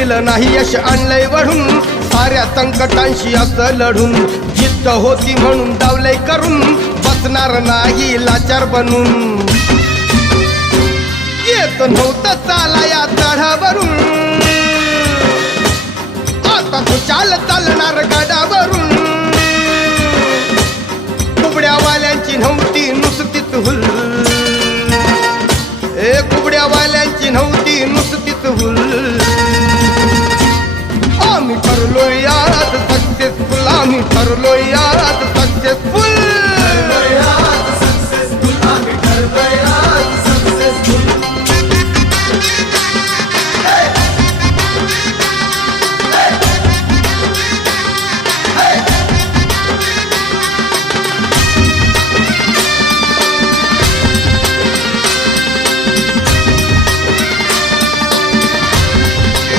दिलं नाही यश आणलंय वढून साऱ्या संकटांशी असं लढून जिद्द होती म्हणून डावलंय करून बसणार नाही लाचार बनून येत नव्हतं चाला या चढावरून आता तू चालणार गाडी